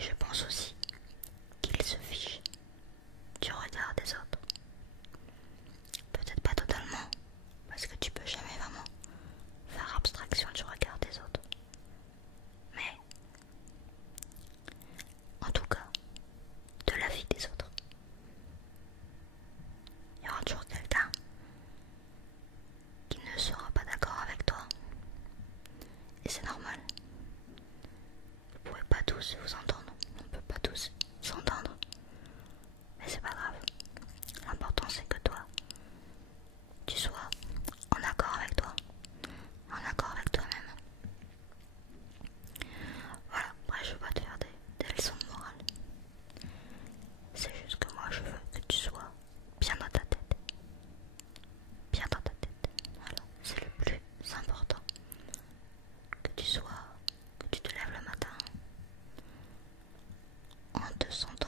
Et je pense aussi qu'ils se fichent du regard des autres. Peut-être pas totalement, parce que tu peux jamais vraiment faire abstraction du regard des autres. Mais, en tout cas, de la vie des autres. Il y aura toujours quelqu'un qui ne sera pas d'accord avec toi. Et c'est normal. Vous pouvez pas tous vous entendre. On peut pas tous s'entendre. Mais c'est pas grave. L'important c'est que toi, tu sois en accord avec toi. En accord avec toi-même. Voilà, après je veux pas te faire des leçons de morale. C'est juste que moi je veux que tu sois bien dans ta tête. Bien dans ta tête. Voilà, c'est le plus important. Que tu te lèves le matin en te sentant